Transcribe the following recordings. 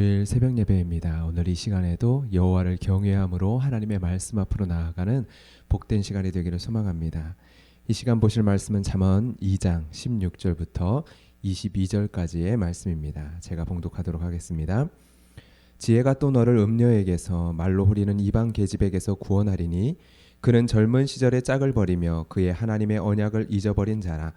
15일 새벽 예배입니다. 오늘 이 시간에도 여호와를 경외함으로 하나님의 말씀 앞으로 나아가는 복된 시간이 되기를 소망합니다. 이 시간 보실 말씀은 잠언 2장 16절부터 22절까지의 말씀입니다. 제가 봉독하도록 하겠습니다. 지혜가 또 너를 음녀에게서 말로 후리는 이방 계집에게서 구원하리니 그는 젊은 시절에 짝을 버리며 그의 하나님의 언약을 잊어버린 자라.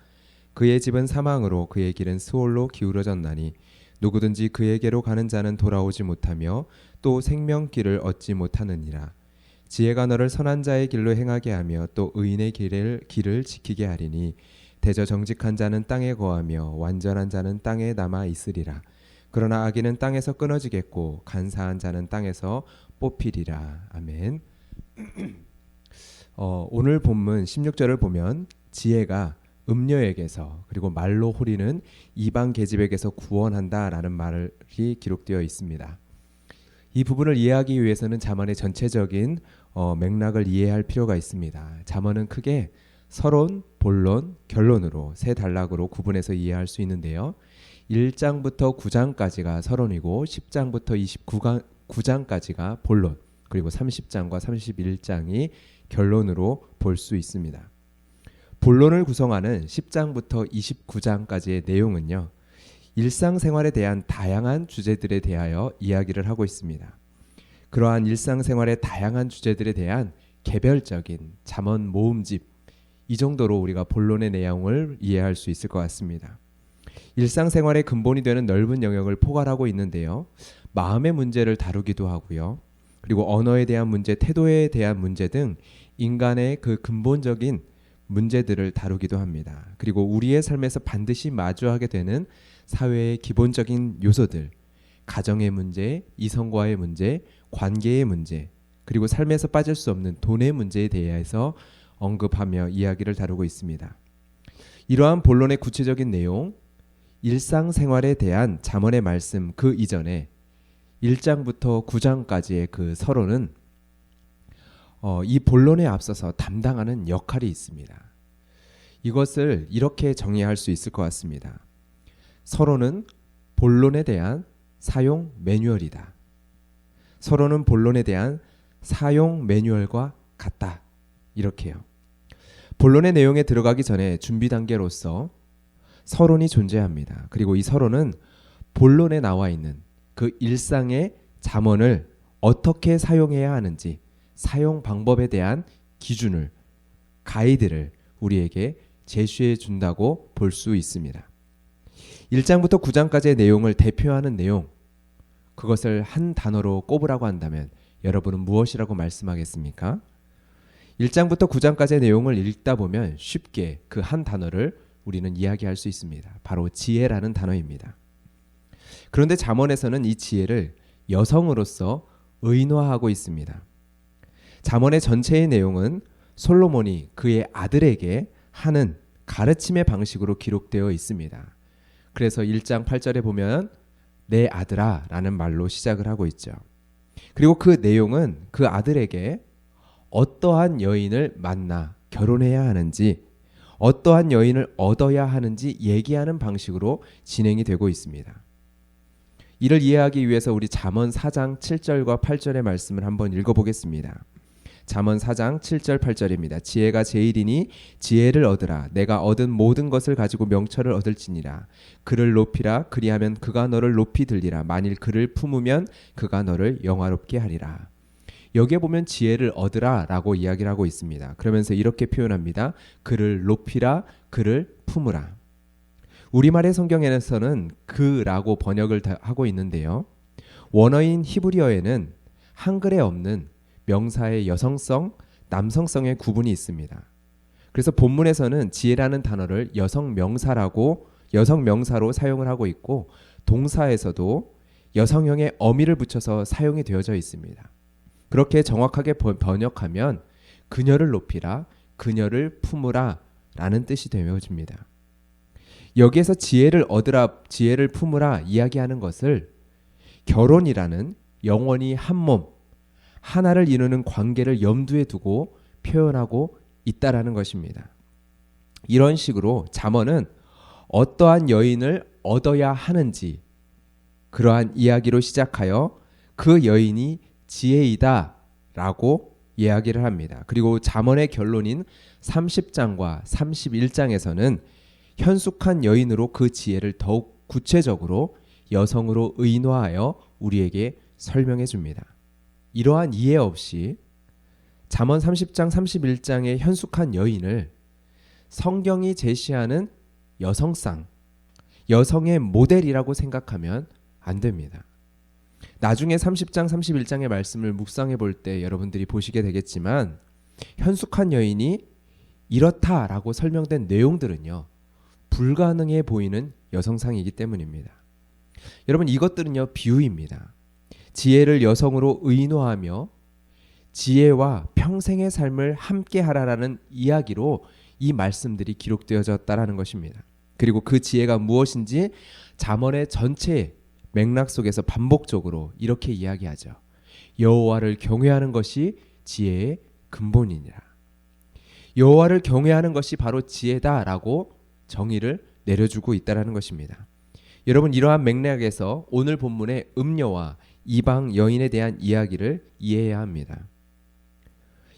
그의 집은 사망으로 그의 길은 스올로 기울어졌나니 누구든지 그에게로 가는 자는 돌아오지 못하며 또 생명길을 얻지 못하느니라. 지혜가 너를 선한 자의 길로 행하게 하며 또 의인의 길을 지키게 하리니 대저 정직한 자는 땅에 거하며 완전한 자는 땅에 남아 있으리라. 그러나 악인은 땅에서 끊어지겠고 간사한 자는 땅에서 뽑히리라. 아멘. 오늘 본문 16절을 보면 지혜가 음녀에게서 그리고 말로 후리는 이방 계집에게서 구원한다라는 말이 기록되어 있습니다. 이 부분을 이해하기 위해서는 잠언의 전체적인 맥락을 이해할 필요가 있습니다. 잠언은 크게 서론, 본론, 결론으로 세 단락으로 구분해서 이해할 수 있는데요. 1장부터 9장까지가 서론이고 10장부터 29장까지가 본론, 그리고 30장과 31장이 결론으로 볼 수 있습니다. 본론을 구성하는 10장부터 29장까지의 내용은요, 일상생활에 대한 다양한 주제들에 대하여 이야기를 하고 있습니다. 그러한 일상생활의 다양한 주제들에 대한 개별적인 잠언 모음집, 이 정도로 우리가 본론의 내용을 이해할 수 있을 것 같습니다. 일상생활의 근본이 되는 넓은 영역을 포괄하고 있는데요, 마음의 문제를 다루기도 하고요, 그리고 언어에 대한 문제, 태도에 대한 문제 등 인간의 그 근본적인 문제들을 다루기도 합니다. 그리고 우리의 삶에서 반드시 마주하게 되는 사회의 기본적인 요소들, 가정의 문제, 이성과의 문제, 관계의 문제, 그리고 삶에서 빠질 수 없는 돈의 문제에 대해서 언급하며 이야기를 다루고 있습니다. 이러한 본론의 구체적인 내용, 일상생활에 대한 잠언의 말씀 그 이전에 1장부터 9장까지의 그 서론은 이 본론에 앞서서 담당하는 역할이 있습니다. 이것을 이렇게 정의할 수 있을 것 같습니다. 서론은 본론에 대한 사용 매뉴얼이다. 서론은 본론에 대한 사용 매뉴얼과 같다. 이렇게요. 본론의 내용에 들어가기 전에 준비 단계로서 서론이 존재합니다. 그리고 이 서론은 본론에 나와 있는 그 일상의 잠언을 어떻게 사용해야 하는지 사용 방법에 대한 기준을, 가이드를 우리에게 제시해 준다고 볼 수 있습니다. 1장부터 9장까지의 내용을 대표하는 내용, 그것을 한 단어로 꼽으라고 한다면 여러분은 무엇이라고 말씀하겠습니까? 1장부터 9장까지의 내용을 읽다 보면 쉽게 그 한 단어를 우리는 이야기할 수 있습니다. 바로 지혜라는 단어입니다. 그런데 잠언에서는 이 지혜를 여성으로서 의인화하고 있습니다. 잠언의 전체의 내용은 솔로몬이 그의 아들에게 하는 가르침의 방식으로 기록되어 있습니다. 그래서 1장 8절에 보면 내 아들아 라는 말로 시작을 하고 있죠. 그리고 그 내용은 그 아들에게 어떠한 여인을 만나 결혼해야 하는지, 어떠한 여인을 얻어야 하는지 얘기하는 방식으로 진행이 되고 있습니다. 이를 이해하기 위해서 우리 잠언 4장 7절과 8절의 말씀을 한번 읽어보겠습니다. 잠언 4장 7절 8절입니다. 지혜가 제일이니 지혜를 얻으라. 내가 얻은 모든 것을 가지고 명철을 얻을지니라. 그를 높이라. 그리하면 그가 너를 높이 들리라. 만일 그를 품으면 그가 너를 영화롭게 하리라. 여기에 보면 지혜를 얻으라 라고 이야기를 하고 있습니다. 그러면서 이렇게 표현합니다. 그를 높이라. 그를 품으라. 우리말의 성경에서는 그라고 번역을 하고 있는데요, 원어인 히브리어에는 한글에 없는 명사의 여성성, 남성성의 구분이 있습니다. 그래서 본문에서는 지혜라는 단어를 여성 명사로 사용을 하고 있고, 동사에서도 여성형의 어미를 붙여서 사용이 되어져 있습니다. 그렇게 정확하게 번역하면 그녀를 높이라, 그녀를 품으라 라는 뜻이 되어집니다. 여기에서 지혜를 얻으라, 지혜를 품으라 이야기하는 것을 결혼이라는 영원히 한 몸, 하나를 이루는 관계를 염두에 두고 표현하고 있다라는 것입니다. 이런 식으로 잠언은 어떠한 여인을 얻어야 하는지, 그러한 이야기로 시작하여 그 여인이 지혜이다 라고 이야기를 합니다. 그리고 잠언의 결론인 30장과 31장에서는 현숙한 여인으로 그 지혜를 더욱 구체적으로 여성으로 의노하여 우리에게 설명해 줍니다. 이러한 이해 없이 잠언 30장 31장의 현숙한 여인을 성경이 제시하는 여성상, 여성의 모델이라고 생각하면 안 됩니다. 나중에 30장 31장의 말씀을 묵상해 볼 때 여러분들이 보시게 되겠지만 현숙한 여인이 이렇다라고 설명된 내용들은요, 불가능해 보이는 여성상이기 때문입니다. 여러분, 이것들은요, 비유입니다. 지혜를 여성으로 의노하며 지혜와 평생의 삶을 함께 하라라는 이야기로 이 말씀들이 기록되어졌다라는 것입니다. 그리고 그 지혜가 무엇인지 잠언의 전체 맥락 속에서 반복적으로 이렇게 이야기하죠. 여호와를 경외하는 것이 지혜의 근본이니라. 여호와를 경외하는 것이 바로 지혜다라고 정의를 내려주고 있다라는 것입니다. 여러분, 이러한 맥락에서 오늘 본문의 음녀와 이방 여인에 대한 이야기를 이해해야 합니다.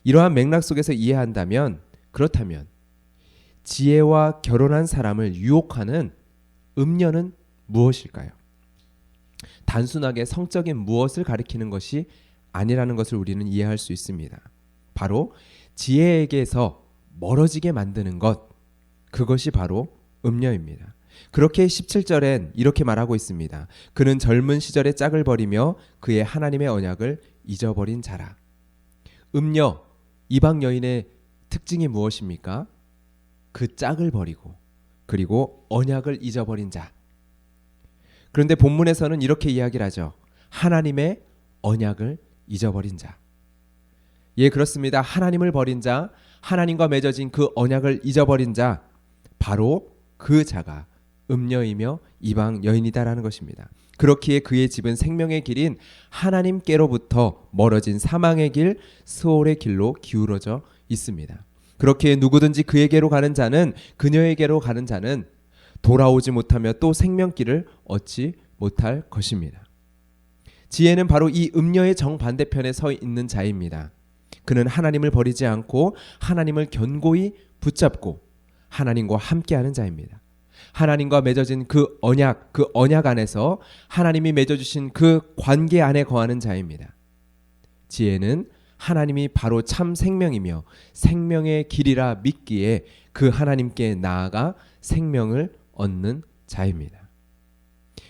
이러한 맥락 속에서 이해한다면, 그렇다면 지혜와 결혼한 사람을 유혹하는 음녀는 무엇일까요? 단순하게 성적인 무엇을 가리키는 것이 아니라는 것을 우리는 이해할 수 있습니다. 바로 지혜에게서 멀어지게 만드는 것, 그것이 바로 음녀입니다. 그렇게 17절엔 이렇게 말하고 있습니다. 그는 젊은 시절에 짝을 버리며 그의 하나님의 언약을 잊어버린 자라. 음녀, 이방 여인의 특징이 무엇입니까? 그 짝을 버리고 그리고 언약을 잊어버린 자. 그런데 본문에서는 이렇게 이야기를 하죠. 하나님의 언약을 잊어버린 자. 예, 그렇습니다. 하나님을 버린 자, 하나님과 맺어진 그 언약을 잊어버린 자, 바로 그 자가 음녀이며 이방 여인이다라는 것입니다. 그렇기에 그의 집은 생명의 길인 하나님께로부터 멀어진 사망의 길, 스올의 길로 기울어져 있습니다. 그렇기에 누구든지 그에게로 가는 자는, 그녀에게로 가는 자는 돌아오지 못하며 또 생명길을 얻지 못할 것입니다. 지혜는 바로 이 음녀의 정반대편에 서 있는 자입니다. 그는 하나님을 버리지 않고 하나님을 견고히 붙잡고 하나님과 함께하는 자입니다. 하나님과 맺어진 그 언약 안에서 하나님이 맺어주신 그 관계 안에 거하는 자입니다. 지혜는 하나님이 바로 참 생명이며 생명의 길이라 믿기에 그 하나님께 나아가 생명을 얻는 자입니다.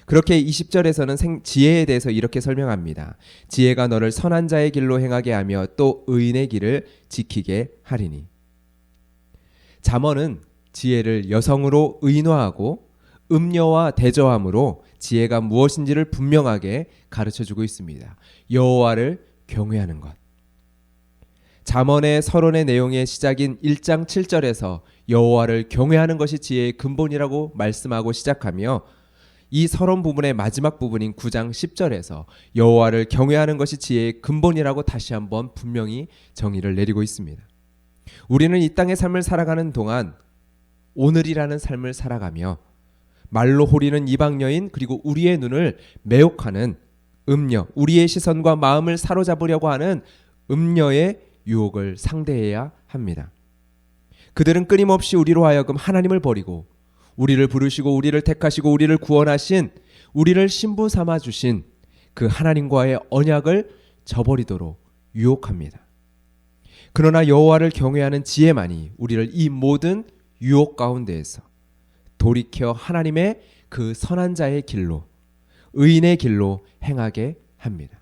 그렇게 20절에서는 지혜에 대해서 이렇게 설명합니다. 지혜가 너를 선한 자의 길로 행하게 하며 또 의인의 길을 지키게 하리니. 잠언은 지혜를 여성으로 의노하고 음녀와 대조함으로 지혜가 무엇인지를 분명하게 가르쳐주고 있습니다. 여호와를 경외하는 것. 잠언의 서론의 내용의 시작인 1장 7절에서 여호와를 경외하는 것이 지혜의 근본이라고 말씀하고 시작하며 이 서론 부분의 마지막 부분인 9장 10절에서 여호와를 경외하는 것이 지혜의 근본이라고 다시 한번 분명히 정의를 내리고 있습니다. 우리는 이 땅의 삶을 살아가는 동안 오늘이라는 삶을 살아가며 말로 호리는 이방 여인, 그리고 우리의 눈을 매혹하는 음녀, 우리의 시선과 마음을 사로잡으려고 하는 음녀의 유혹을 상대해야 합니다. 그들은 끊임없이 우리로 하여금 하나님을 버리고 우리를 부르시고 우리를 택하시고 우리를 구원하신, 우리를 신부 삼아 주신 그 하나님과의 언약을 저버리도록 유혹합니다. 그러나 여호와를 경외하는 지혜만이 우리를 이 모든 유혹 가운데에서 돌이켜 하나님의 그 선한 자의 길로, 의인의 길로 행하게 합니다.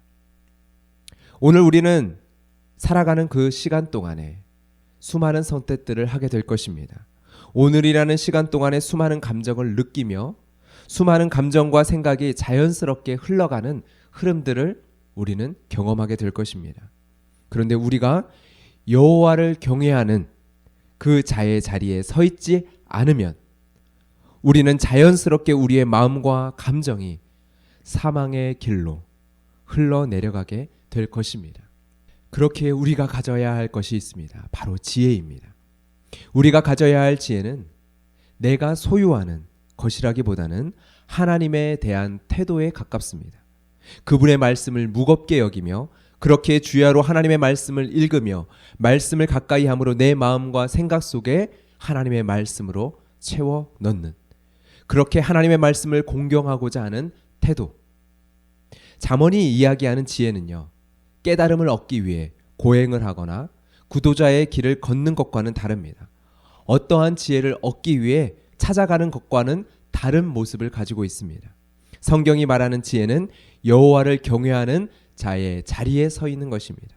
오늘 우리는 살아가는 그 시간 동안에 수많은 선택들을 하게 될 것입니다. 오늘이라는 시간 동안에 수많은 감정을 느끼며 수많은 감정과 생각이 자연스럽게 흘러가는 흐름들을 우리는 경험하게 될 것입니다. 그런데 우리가 여호와를 경외하는 그 자의 자리에 서 있지 않으면 우리는 자연스럽게 우리의 마음과 감정이 사망의 길로 흘러내려가게 될 것입니다. 그렇게 우리가 가져야 할 것이 있습니다. 바로 지혜입니다. 우리가 가져야 할 지혜는 내가 소유하는 것이라기보다는 하나님에 대한 태도에 가깝습니다. 그분의 말씀을 무겁게 여기며 그렇게 주야로 하나님의 말씀을 읽으며 말씀을 가까이 함으로 내 마음과 생각 속에 하나님의 말씀으로 채워 넣는, 그렇게 하나님의 말씀을 공경하고자 하는 태도. 잠언이 이야기하는 지혜는요, 깨달음을 얻기 위해 고행을 하거나 구도자의 길을 걷는 것과는 다릅니다. 어떠한 지혜를 얻기 위해 찾아가는 것과는 다른 모습을 가지고 있습니다. 성경이 말하는 지혜는 여호와를 경외하는 자의 자리에 서 있는 것입니다.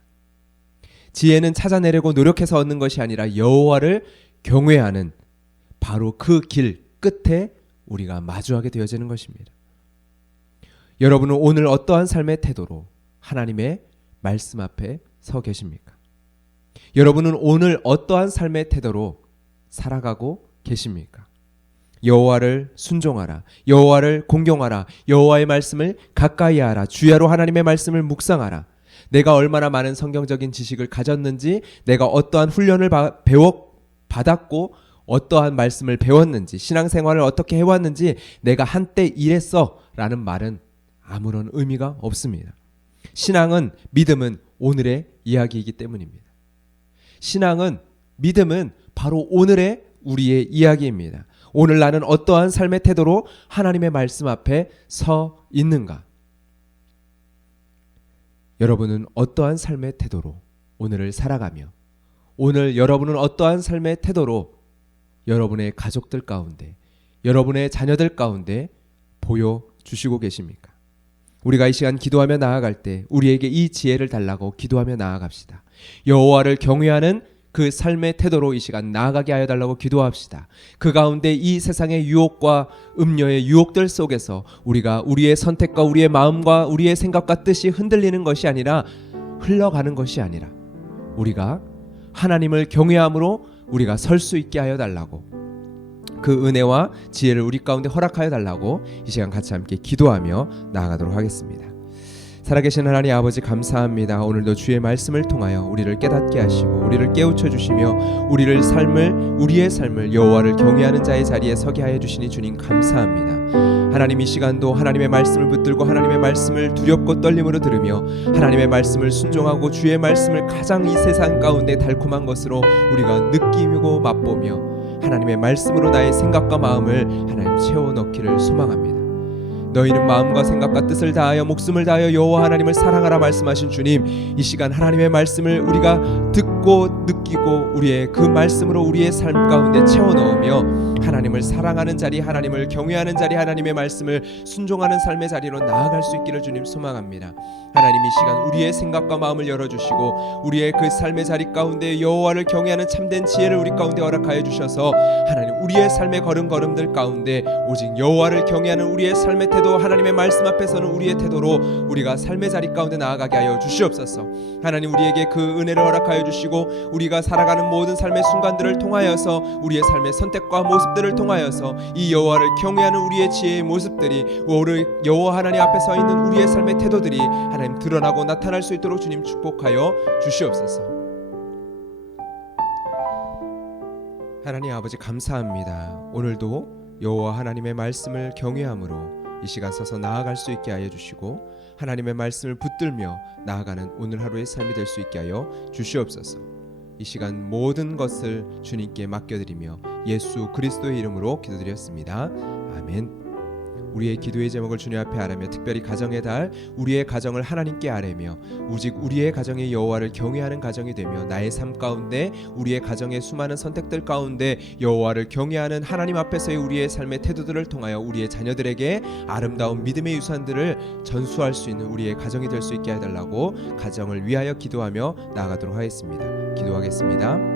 지혜는 찾아내려고 노력해서 얻는 것이 아니라 여호와를 경외하는 바로 그 길 끝에 우리가 마주하게 되어지는 것입니다. 여러분은 오늘 어떠한 삶의 태도로 하나님의 말씀 앞에 서 계십니까? 여러분은 오늘 어떠한 삶의 태도로 살아가고 계십니까? 여호와를 순종하라, 여호와를 공경하라, 여호와의 말씀을 가까이 하라, 주야로 하나님의 말씀을 묵상하라. 내가 얼마나 많은 성경적인 지식을 가졌는지, 내가 어떠한 훈련을 받았고 어떠한 말씀을 배웠는지, 신앙생활을 어떻게 해왔는지, 내가 한때 이랬어 라는 말은 아무런 의미가 없습니다. 신앙은, 믿음은 오늘의 이야기이기 때문입니다. 신앙은, 믿음은 바로 오늘의 우리의 이야기입니다. 오늘 나는 어떠한 삶의 태도로 하나님의 말씀 앞에 서 있는가? 여러분은 어떠한 삶의 태도로 오늘을 살아가며, 오늘 여러분은 어떠한 삶의 태도로 여러분의 가족들 가운데, 여러분의 자녀들 가운데 보여주시고 계십니까? 우리가 이 시간 기도하며 나아갈 때 우리에게 이 지혜를 달라고 기도하며 나아갑시다. 여호와를 경외하는 그 삶의 태도로 이 시간 나아가게 하여 달라고 기도합시다. 그 가운데 이 세상의 유혹과 음녀의 유혹들 속에서 우리가 우리의 선택과 우리의 마음과 우리의 생각과 뜻이 흔들리는 것이 아니라, 흘러가는 것이 아니라, 우리가 하나님을 경외함으로 우리가 설 수 있게 하여 달라고, 그 은혜와 지혜를 우리 가운데 허락하여 달라고 이 시간 같이 함께 기도하며 나아가도록 하겠습니다. 살아계신 하나님 아버지, 감사합니다. 오늘도 주의 말씀을 통하여 우리를 깨닫게 하시고 우리를 깨우쳐 주시며 우리의 삶을 여호와를 경외하는 자의 자리에 서게 하여 주시니 주님 감사합니다. 하나님, 이 시간도 하나님의 말씀을 붙들고 하나님의 말씀을 두렵고 떨림으로 들으며 하나님의 말씀을 순종하고 주의 말씀을 가장 이 세상 가운데 달콤한 것으로 우리가 느끼고 맛보며 하나님의 말씀으로 나의 생각과 마음을 하나님 채워 넣기를 소망합니다. 너희는 마음과 생각과 뜻을 다하여 목숨을 다하여 여호와 하나님을 사랑하라 말씀하신 주님, 이 시간 하나님의 말씀을 우리가 듣고 느끼고 우리의 그 말씀으로 우리의 삶 가운데 채워 넣으며 하나님을 사랑하는 자리, 하나님을 경외하는 자리, 하나님의 말씀을 순종하는 삶의 자리로 나아갈 수 있기를 주님 소망합니다. 하나님, 이 시간 우리의 생각과 마음을 열어주시고 우리의 그 삶의 자리 가운데 여호와를 경외하는 참된 지혜를 우리 가운데 허락하여 주셔서 하나님, 우리의 삶의 걸음들 가운데 오직 여호와를 경외하는 우리의 삶의 태도, 하나님의 말씀 앞에서는 우리의 태도로 우리가 삶의 자리 가운데 나아가게 하여 주시옵소서. 하나님, 우리에게 그 은혜를 허락하여 주시고 우리가 살아가는 모든 삶의 순간들을 통하여서 우리의 삶의 선택과 모습들을 통하여서 이 여호와를 경외하는 우리의 지혜의 모습들이, 여호와 하나님 앞에 서 있는 우리의 삶의 태도들이 하나님 드러나고 나타날 수 있도록 주님 축복하여 주시옵소서. 하나님 아버지, 감사합니다. 오늘도 여호와 하나님의 말씀을 경외함으로 이 시간 서서 나아갈 수 있게 하여 주시고 하나님의 말씀을 붙들며 나아가는 오늘 하루의 삶이 될 수 있게 하여 주시옵소서. 이 시간 모든 것을 주님께 맡겨드리며 예수 그리스도의 이름으로 기도드렸습니다. 아멘. 우리의 기도의 제목을 주님 앞에 아뢰며, 특별히 가정의 달, 우리의 가정을 하나님께 아뢰며 오직 우리의 가정이 여호와를 경외하는 가정이 되며 나의 삶 가운데 우리의 가정의 수많은 선택들 가운데 여호와를 경외하는 하나님 앞에서의 우리의 삶의 태도들을 통하여 우리의 자녀들에게 아름다운 믿음의 유산들을 전수할 수 있는 우리의 가정이 될 수 있게 해달라고 가정을 위하여 기도하며 나아가도록 하겠습니다. 기도하겠습니다.